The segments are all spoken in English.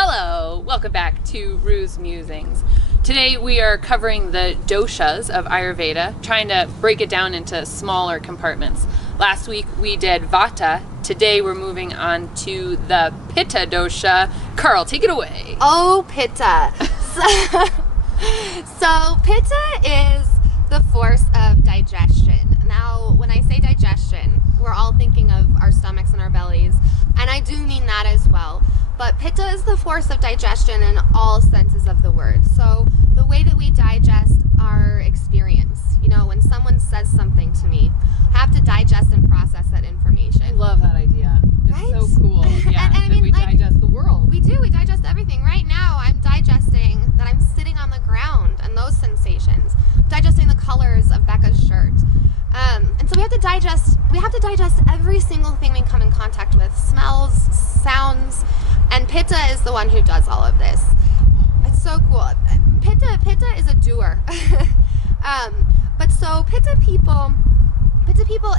Hello, welcome back to Rue's Musings. Today we are covering the Doshas of Ayurveda, trying to break it down into smaller compartments. Last week we did Vata. Today we're moving on to the Pitta dosha. Carl, take it away. Oh, Pitta. So Pitta is the force of digestion. Now, when I say digestion, we're all thinking of our stomachs and our bellies, and I do mean that as well. But Pitta is the force of digestion in all senses of the word. So the way that we digest our experience, you know, when someone says something to me, I have to digest and process that information. I love that idea. It's right? So cool. Yeah, and I mean, we digest the world. We do. We digest everything. Right now, I'm digesting that I'm sitting on the ground and those sensations. Digesting the colors of Becca's shirt. And so we have to digest every single thing we come in contact with. Smells, sounds, and Pitta is the one who does all of this. It's so cool. Pitta is a doer. But so Pitta people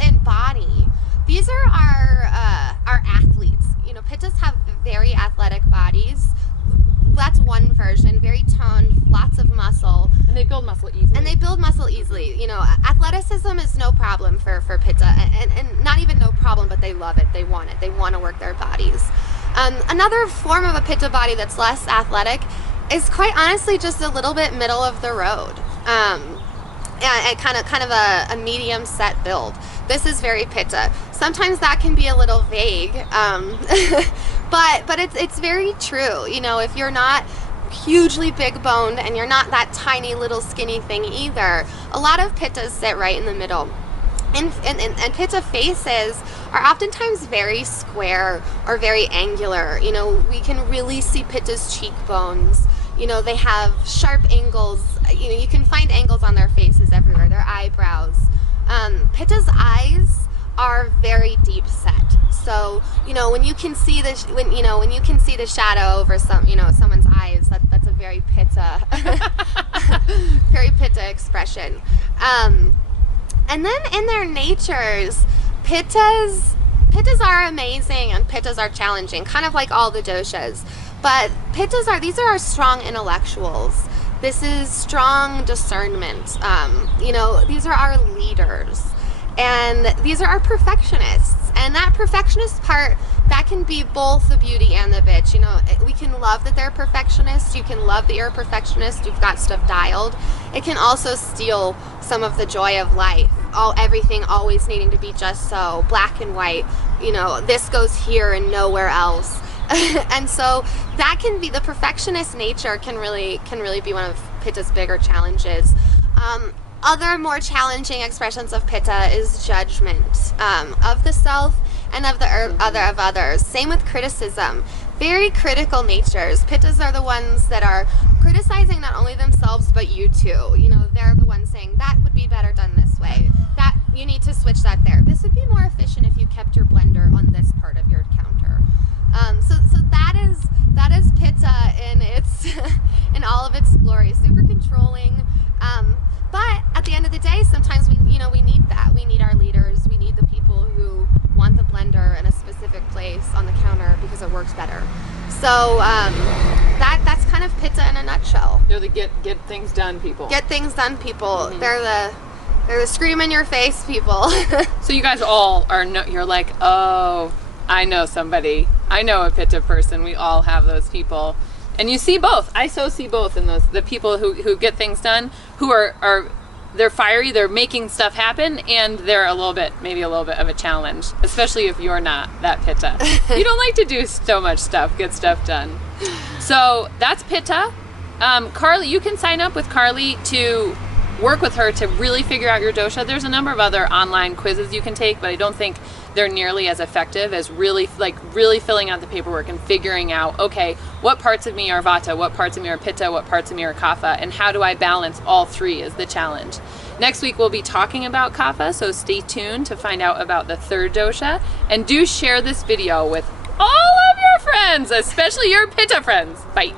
embody. These are our athletes. You know, Pittas have very athletic bodies. That's one version, very toned, lots of muscle. And they build muscle easily. You know, athleticism is no problem for Pitta, and not even no problem, but they love it. They want it. They want to work their bodies. Another form of a Pitta body that's less athletic is quite honestly just a little bit middle of the road. And kind of a medium set build. This is very Pitta. Sometimes that can be a little vague, but it's very true. You know, if you're not hugely big boned and you're not that tiny little skinny thing either, a lot of Pittas sit right in the middle. And Pitta faces are oftentimes very square or very angular. You know, we can really see Pitta's cheekbones. You know, they have sharp angles. You know, you can find angles on their faces everywhere, their eyebrows. Pitta's eyes are very deep set. So, you know, when you can see the shadow over someone's eyes, that's a very Pitta, very Pitta expression. And then in their natures, Pittas are amazing and Pittas are challenging, kind of like all the doshas. But these are our strong intellectuals. This is strong discernment. You know, these are our leaders. And these are our perfectionists. And that perfectionist part, that can be both the beauty and the bitch. You know, we can love that they're perfectionists. You can love that you're a perfectionist. You've got stuff dialed. It can also steal some of the joy of life. Everything always needing to be just so black and white. You know, this goes here and nowhere else. And so that can be, the perfectionist nature can really be one of Pitta's bigger challenges. Other more challenging expressions of Pitta is judgment of the self and of the others. Same with criticism. Very critical natures. Pittas are the ones that are criticizing not only themselves but you too. You know, they're the ones saying that would be better done this way. That you need to switch that there. This would be more efficient if you kept your blender on this part of your counter. So that is Pitta in its in all of its glory. Super controlling. But at the end of the day, sometimes we need that. We need our leaders. We need the people who want the blender in a specific place on the counter because it works better. So that's kind of Pitta in a nutshell. They're the get things done people. Get things done people. Mm-hmm. They're the scream in your face people. So you guys all you're like, oh, I know somebody. I know a Pitta person. We all have those people. And you see both. I so see both in those, the people who get things done, who they're fiery, they're making stuff happen, and they're maybe a little bit of a challenge, especially if you're not that Pitta. You don't like to do so much stuff, get stuff done. So that's Pitta. Carly, you can sign up with Carly to work with her to really figure out your dosha. There's a number of other online quizzes you can take, but I don't think they're nearly as effective as really filling out the paperwork and figuring out, okay, what parts of me are Vata, what parts of me are Pitta, what parts of me are Kapha, and how do I balance all three is the challenge. Next week we'll be talking about Kapha, so stay tuned to find out about the third dosha, and do share this video with all of your friends, especially your Pitta friends. Bye.